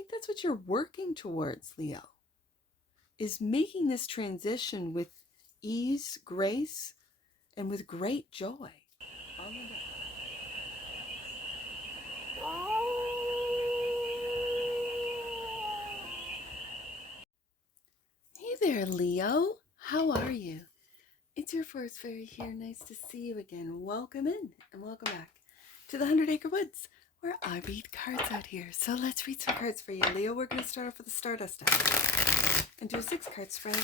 think that's what you're working towards, Leo, is making this transition with ease, grace, and with great joy. Hey there, Leo. How are you? It's your Forest Fairy here. Nice to see you again. Welcome in and welcome back to the 100 Acre Woods, where I read cards out here. So let's read some cards for you, Leo. We're going to start off with the Stardust deck and do a 6-card spread,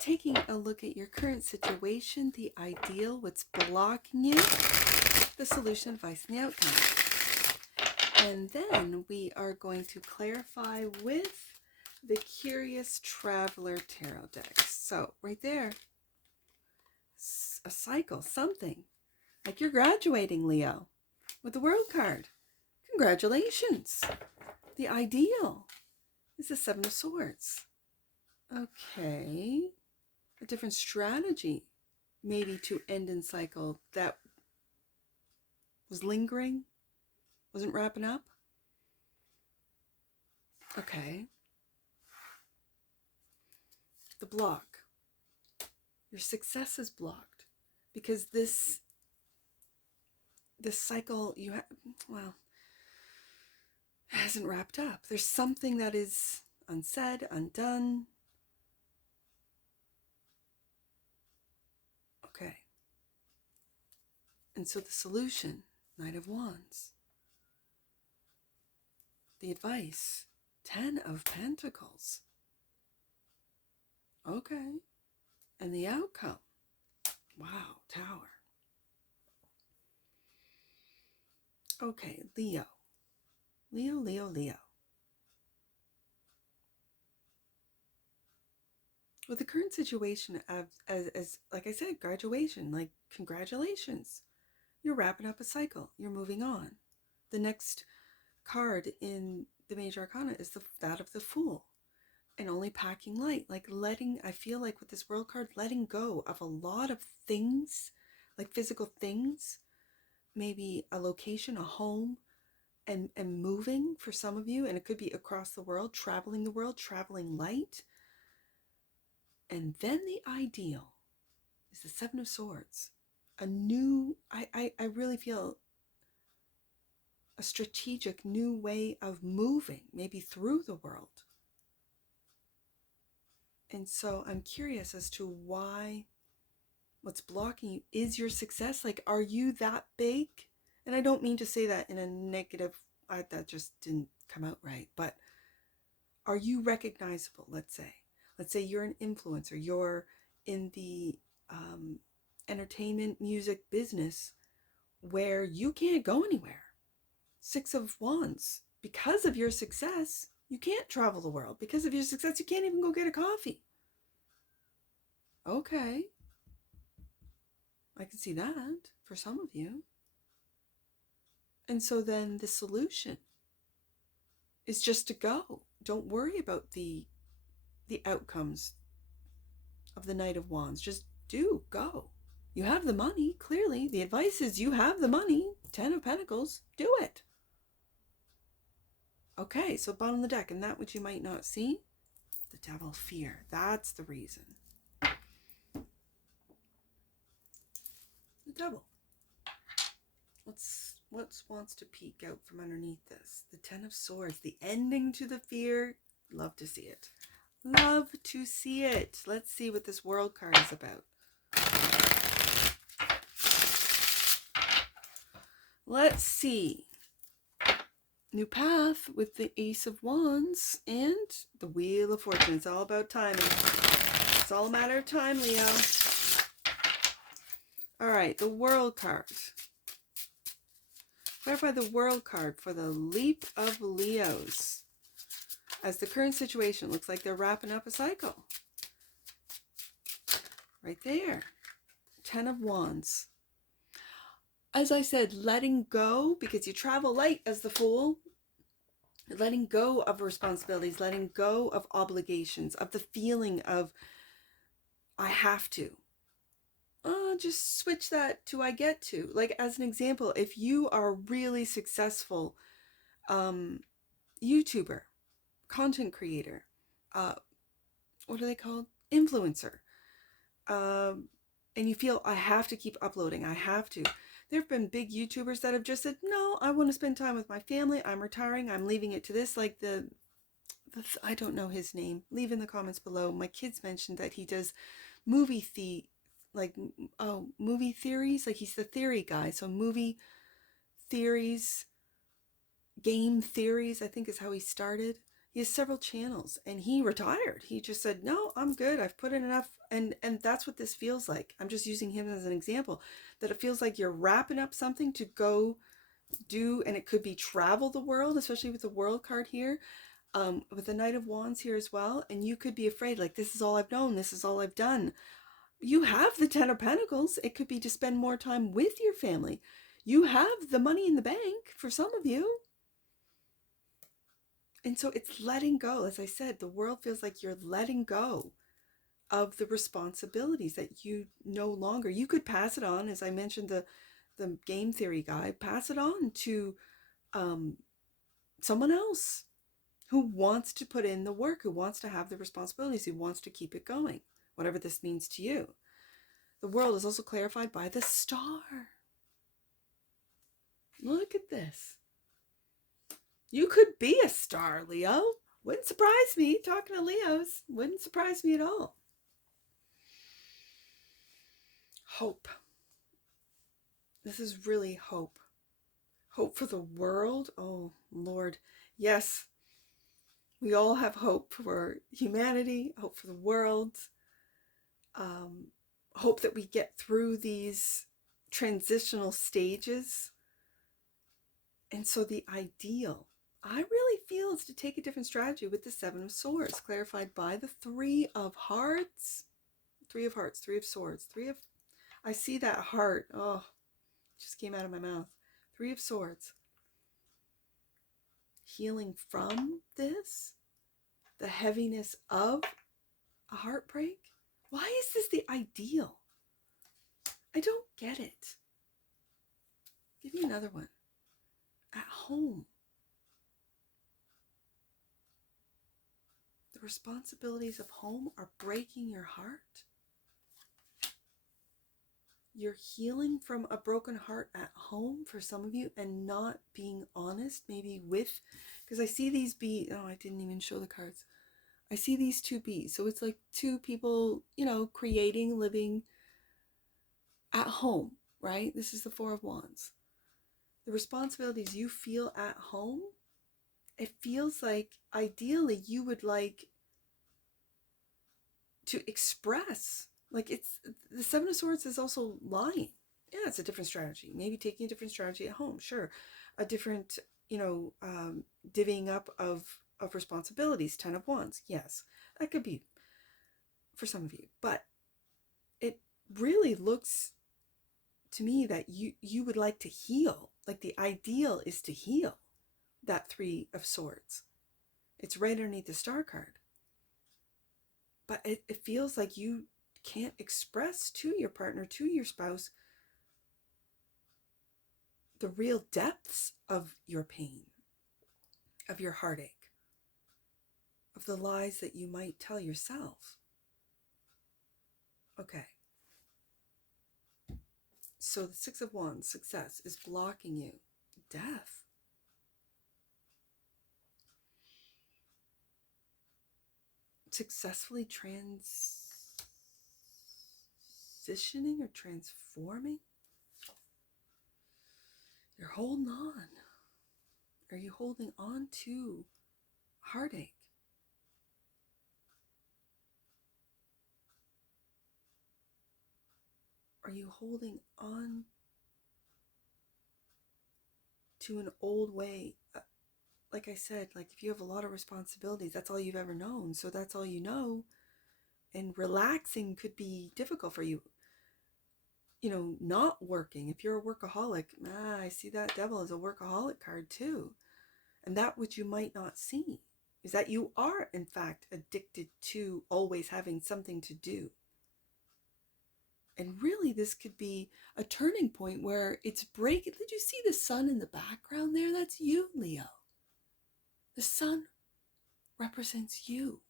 taking a look at your current situation, the ideal, what's blocking you, the solution, advice, and the outcome. And then we are going to clarify with the Curious Traveler Tarot deck. So right there, a cycle, something. Like you're graduating, Leo, with the World card. Congratulations. The ideal is the 7 of Swords. Okay. A different strategy, maybe to end in cycle that was lingering, wasn't wrapping up. Okay. The block. Your success is blocked because this cycle you have, well, hasn't wrapped up. There's something that is unsaid, undone. Okay. And so the solution, Knight of Wands. The advice, 10 of Pentacles. Okay. And the outcome, wow, Tower. Okay, Leo. Leo, Leo, Leo. With the current situation of, as like I said, graduation, like congratulations. You're wrapping up a cycle. You're moving on. The next card in the Major Arcana is that of the Fool. And only packing light. Like I feel like with this World card, letting go of a lot of things, like physical things, maybe a location, a home, and moving for some of you. And it could be across the world, traveling light. And then the ideal is the 7 of Swords. A new, I really feel a strategic new way of moving, maybe through the world. And so I'm curious as to why, what's blocking you is your success. Like, are you that big? And I don't mean to say that in a negative, that just didn't come out right. But are you recognizable? Let's say you're an influencer. You're in the entertainment, music business where you can't go anywhere. 6 of Wands. Because of your success, you can't travel the world. Because of your success, you can't even go get a coffee. Okay. I can see that for some of you. And so then the solution is just to go. Don't worry about the outcomes of the Knight of Wands. Just go. You have the money, clearly. The advice is you have the money. 10 of Pentacles. Do it. Okay, so bottom of the deck, and that which you might not see, the Devil, fear. That's the reason. The Devil. What wants to peek out from underneath this? The 10 of Swords, the ending to the fear. Love to see it. Love to see it. Let's see what this World card is about. Let's see. New path with the Ace of Wands and the Wheel of Fortune. It's all about timing. It's all a matter of time, Leo. All right, the World card. Clarify the World card for the Leap of Leos. As the current situation looks like they're wrapping up a cycle. Right there. 10 of Wands. As I said, letting go, because you travel light as the Fool. Letting go of responsibilities, letting go of obligations, of the feeling of, I have to. Just switch that to I get to. Like, as an example, if you are really successful YouTuber, content creator, uh, what are they called? Influencer. And you feel, I have to keep uploading. I have to. There have been big YouTubers that have just said, no, I want to spend time with my family. I'm retiring. I'm leaving it to this. Like I don't know his name. Leave in the comments below. My kids mentioned that he does movie movie theories. Like he's the theory guy. So movie theories, game theories, I think is how he started. He has several channels and he retired. He just said, no, I'm good. I've put in enough. And that's what this feels like. I'm just using him as an example, that it feels like you're wrapping up something to go do, and it could be travel the world, especially with the world card here, with the Knight of Wands here as well. And you could be afraid, like, this is all I've known. This is all I've done. You have the Ten of Pentacles. It could be to spend more time with your family. You have the money in the bank for some of you. And so it's letting go. As I said, the world feels like you're letting go of the responsibilities that you no longer, you could pass it on. As I mentioned, the game theory guy, pass it on to someone else who wants to put in the work, who wants to have the responsibilities, who wants to keep it going, whatever this means to you. The world is also clarified by the star. Look at this. You could be a star, Leo. Wouldn't surprise me. Talking to Leos, wouldn't surprise me at all. Hope. This is really hope. Hope for the world. Oh, Lord. Yes, we all have hope for humanity, hope for the world, hope that we get through these transitional stages. And so the ideal, I really feel, is to take a different strategy with the Seven of Swords, clarified by the Three of Hearts. Three of Hearts, Three of Swords, I see that heart. Oh, it just came out of my mouth. Three of Swords. Healing from this, the heaviness of a heartbreak. Why is this the ideal? I don't get it. Give me another one. At home. The responsibilities of home are breaking your heart. You're healing from a broken heart at home for some of you, and not being honest maybe with, because I see these bees. Oh, I didn't even show the cards. I see these two bees. So it's like two people, creating, living at home, right? This is the Four of Wands. The responsibilities you feel at home, it feels like ideally you would like to express. Like, it's the Seven of Swords is also lying. Yeah, it's a different strategy. Maybe taking a different strategy at home. Sure. A different, divvying up of responsibilities. Ten of Wands. Yes, that could be for some of you. But it really looks to me that you would like to heal. Like, the ideal is to heal that Three of Swords. It's right underneath the Star card. But it feels like you can't express to your partner, to your spouse, the real depths of your pain, of your heartache, of the lies that you might tell yourself. Okay. So the Six of Wands, success, is blocking you. Death. Successfully transitioning or transforming. You're holding on. Are you holding on to heartache? Are you holding on to an old way? Like I said, like, if you have a lot of responsibilities, that's all you've ever known. So that's all you know. And relaxing could be difficult for you. Not working. If you're a workaholic, I see that Devil as a workaholic card too. And that which you might not see is that you are, in fact, addicted to always having something to do. And really, this could be a turning point where it's breaking. Did you see the sun in the background there? That's you, Leo. The sun represents you.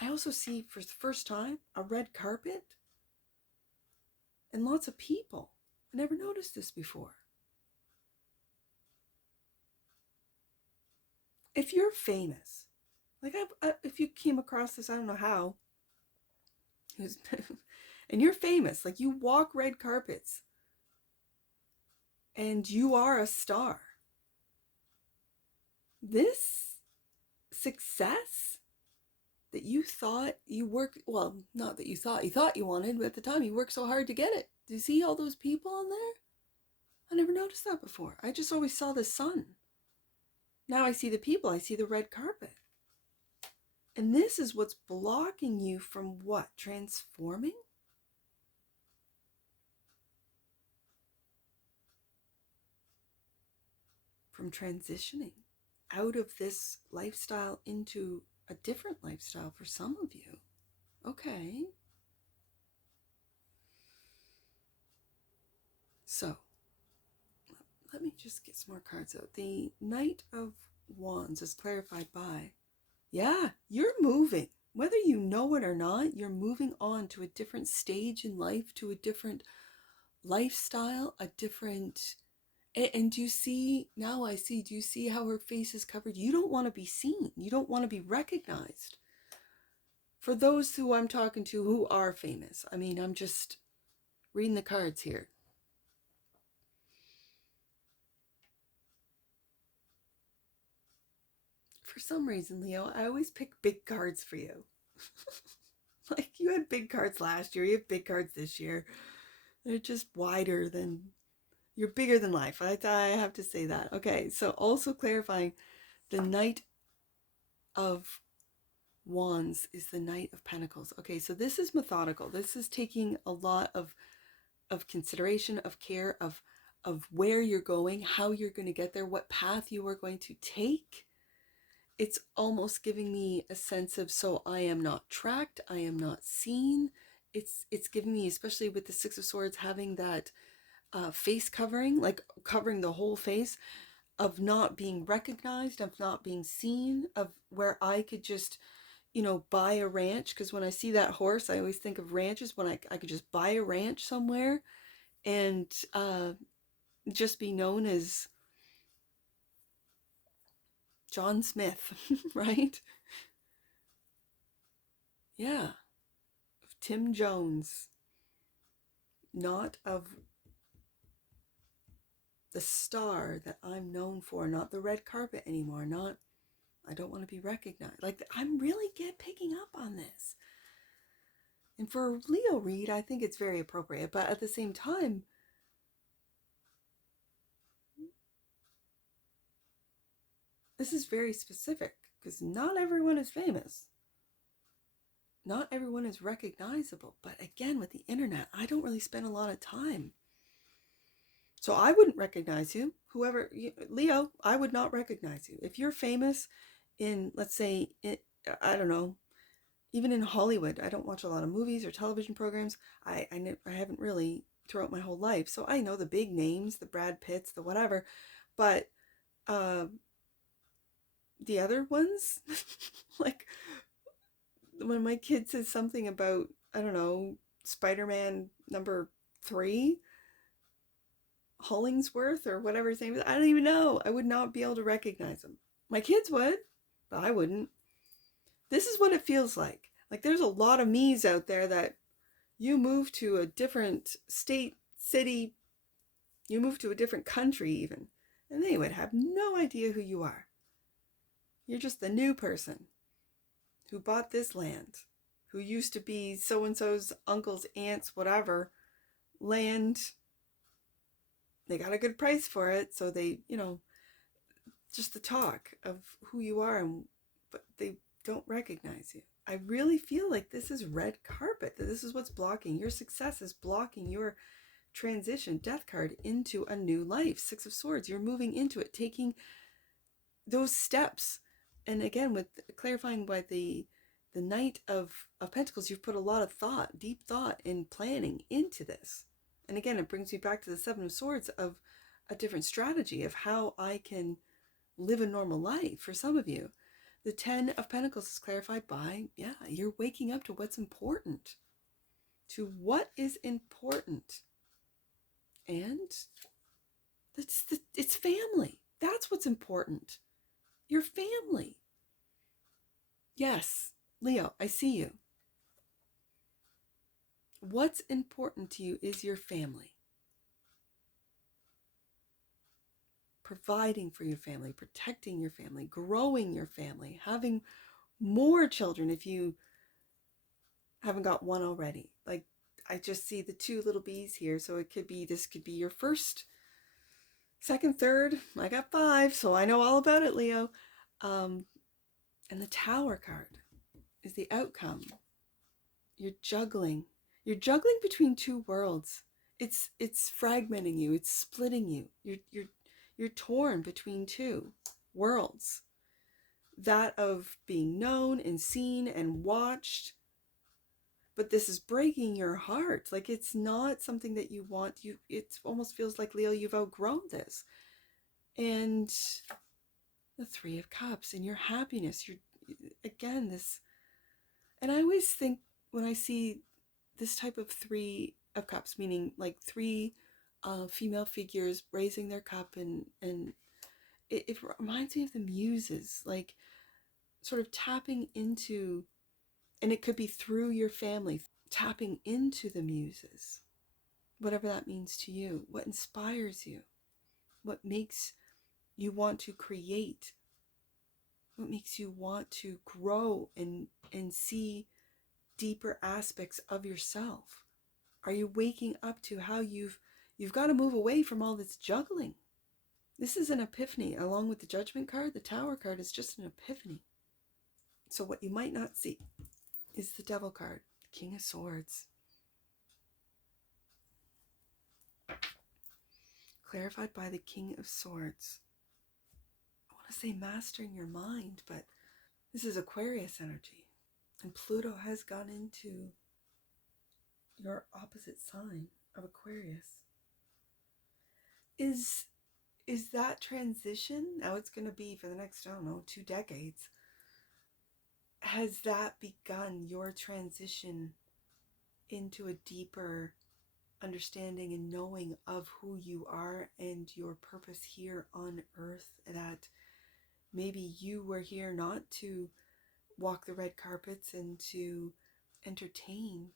I also see for the first time a red carpet and lots of people. I never noticed this before. If you're famous, like if you came across this, I don't know how, and you're famous, like you walk red carpets and you are a star, this success that you thought you worked, well, not that you thought you wanted, but at the time you worked so hard to get it. Do you see all those people in there? I never noticed that before. I just always saw the sun. Now I see the people, I see the red carpet. And this is what's blocking you from what? Transforming? From transitioning out of this lifestyle into a different lifestyle for some of you. Okay. So, let me just get some more cards out. The Knight of Wands is clarified by, yeah, you're moving. Whether you know it or not, you're moving on to a different stage in life, to a different lifestyle, a different... And do you see, now I see, do you see how her face is covered? You don't want to be seen. You don't want to be recognized. For those who I'm talking to who are famous, I mean, I'm just reading the cards here. For some reason, Leo, I always pick big cards for you. Like you had big cards last year, you have big cards this year. They're just wider than, you're bigger than life. I have to say that. Okay, so also clarifying, the Knight of Wands is the Knight of Pentacles. Okay, so this is methodical. This is taking a lot of consideration, of care, of where you're going, how you're going to get there, what path you are going to take. It's almost giving me a sense of, so I am not tracked, I am not seen. It's giving me, especially with the Six of Swords, having that face covering, like covering the whole face, of not being recognized, of not being seen, of where I could just, buy a ranch. Because when I see that horse, I always think of ranches, when I could just buy a ranch somewhere and just be known as John Smith, right? Yeah, Tim Jones, not of the star that I'm known for, not the red carpet anymore, not, I don't want to be recognized. Like, I'm really picking up on this. And for a Leo read, I think it's very appropriate, but at the same time, this is very specific, because not everyone is famous. Not everyone is recognizable. But again, with the internet, I don't really spend a lot of time. So I wouldn't recognize you. Whoever, Leo, I would not recognize you. If you're famous in, let's say, I don't know, even in Hollywood, I don't watch a lot of movies or television programs. I haven't really throughout my whole life. So I know the big names, the Brad Pitts, the whatever. But the other ones, like when my kid says something about, I don't know, Spider-Man #3, Hollingsworth or whatever his name is, I don't even know. I would not be able to recognize him. My kids would, but I wouldn't. This is what it feels like. Like there's a lot of me's out there that you move to a different state, city, you move to a different country even, and they would have no idea who you are. You're just the new person who bought this land, who used to be so-and-so's uncle's, aunt's, whatever, land. They got a good price for it, so they, just the talk of who you are, but they don't recognize you. I really feel like this is red carpet, that this is what's blocking your success, is blocking your transition. Death card into a new life. Six of Swords, you're moving into it, taking those steps. And again, with clarifying by the Knight of Pentacles, you've put a lot of thought, deep thought and planning into this. And again, it brings me back to the Seven of Swords, of a different strategy of how I can live a normal life for some of you. The 10 of Pentacles is clarified by, yeah, you're waking up to what's important. To what is important. And it's family. That's what's important. Your family. Yes, Leo, I see you. What's important to you is your family. Providing for your family, protecting your family, growing your family, having more children if you haven't got one already. Like, I just see the 2 little bees here, so this could be your first, second, third. I got 5, so I know all about it, Leo. And the Tower card is the outcome. You're juggling between 2 worlds. It's fragmenting you, it's splitting you. You're torn between 2 worlds. That of being known and seen and watched. But this is breaking your heart. Like, it's not something that you want. It almost feels like, Leo, you've outgrown this. And the 3 of Cups and your happiness. Again, this. And I always think when I see this type of 3 of Cups, meaning like 3 female figures raising their cup, and it reminds me of the muses, like sort of tapping into, and it could be through your family, tapping into the muses, whatever that means to you, what inspires you, what makes you want to create, what makes you want to grow and see deeper aspects of yourself. Are you waking up to how you've got to move away from all this juggling? This is an epiphany. Along with the Judgment card, the Tower card is just an epiphany. So what you might not see is the Devil card, the King of Swords. Clarified by the King of Swords. I want to say mastering your mind, but this is Aquarius energy. And Pluto has gone into your opposite sign of Aquarius. Is that transition, now it's going to be for the next, 2 decades, has that begun your transition into a deeper understanding and knowing of who you are and your purpose here on earth? That maybe you were here not to walk the red carpets and to entertain,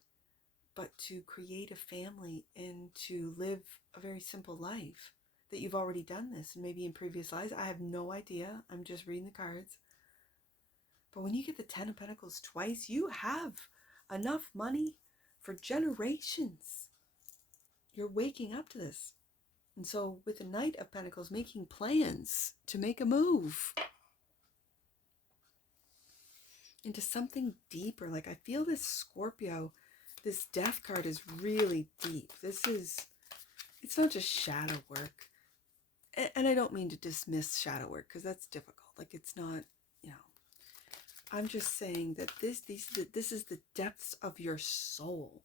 but to create a family and to live a very simple life. That you've already done this, maybe in previous lives. I have no idea. I'm just reading the cards. But when you get the 10 of Pentacles twice, you have enough money for generations. You're waking up to this. And so with the Knight of Pentacles, making plans to make a move into something deeper. Like, I feel this Scorpio, this Death card is really deep. It's not just shadow work. And I don't mean to dismiss shadow work, because that's difficult. Like, it's not, I'm just saying that this is the depths of your soul.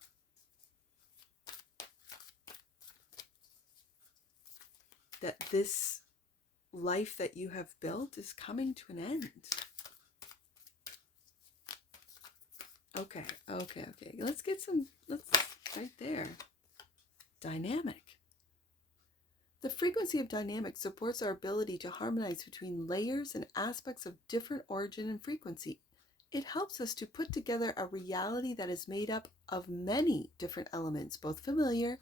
That this life that you have built is coming to an end. Okay. Let's right there. Dynamic. The frequency of dynamic supports our ability to harmonize between layers and aspects of different origin and frequency. It helps us to put together a reality that is made up of many different elements, both familiar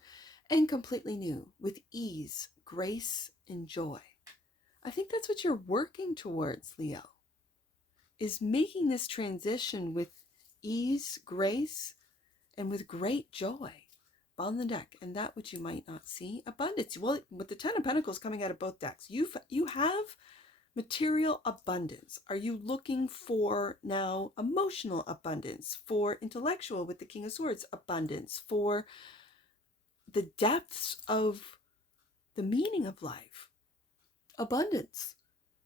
and completely new, with ease, grace, and joy. I think that's what you're working towards, Leo, is making this transition with ease, grace, and with great joy. On the deck, and that which you might not see, abundance. Well, with the 10 of Pentacles coming out of both decks, you have material abundance. Are you looking for now emotional abundance, for intellectual with the King of Swords abundance, for the depths of the meaning of life? Abundance.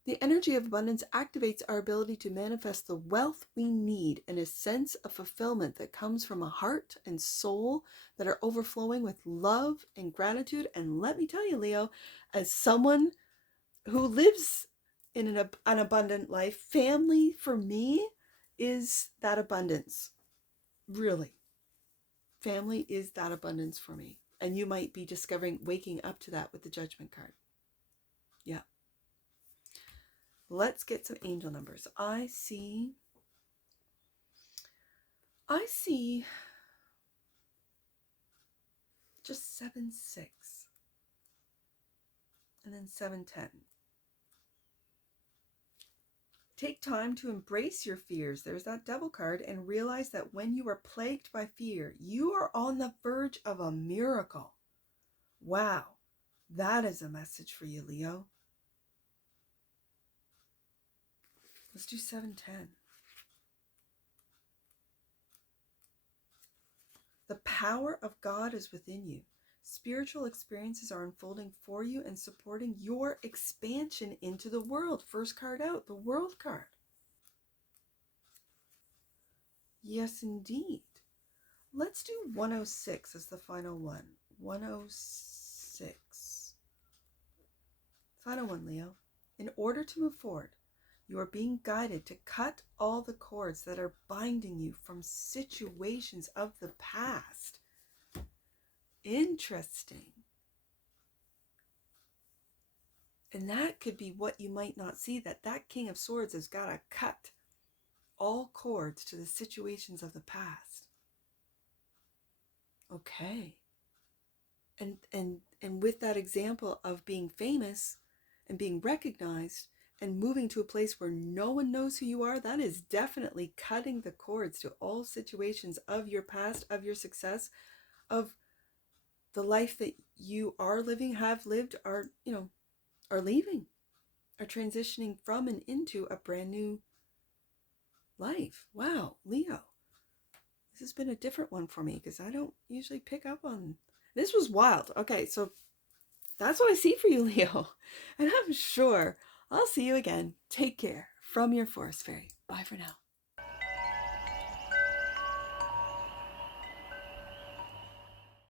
The energy of abundance activates our ability to manifest the wealth we need and a sense of fulfillment that comes from a heart and soul that are overflowing with love and gratitude. And let me tell you, Leo, as someone who lives in an abundant life. Family for me is that abundance. Really. Family is that abundance for me. And you might be discovering, waking up to that with the Judgment card. Yeah. Let's get some angel numbers. I see just 7, 6. And then 7, 10. Take time to embrace your fears. There's that Devil card, and realize that when you are plagued by fear, you are on the verge of a miracle. Wow, that is a message for you, Leo. Let's do 7, 10. The power of God is within you. Spiritual experiences are unfolding for you and supporting your expansion into the world. First card out, the World card. Yes, indeed. Let's do 106 as the final one. 106. Final one, Leo. In order to move forward, you are being guided to cut all the cords that are binding you from situations of the past. Interesting. And that could be what you might not see, that King of Swords has got to cut all cords to the situations of the past. Okay. And with that example of being famous and being recognized and moving to a place where no one knows who you are, that is definitely cutting the cords to all situations of your past, of your success, of the life that you are living, have lived, are leaving, are transitioning from and into a brand new life. Wow, Leo. This has been a different one for me because I don't usually pick up on. This was wild. Okay, so that's what I see for you, Leo. And I'm sure I'll see you again. Take care from your Forest Fairy. Bye for now.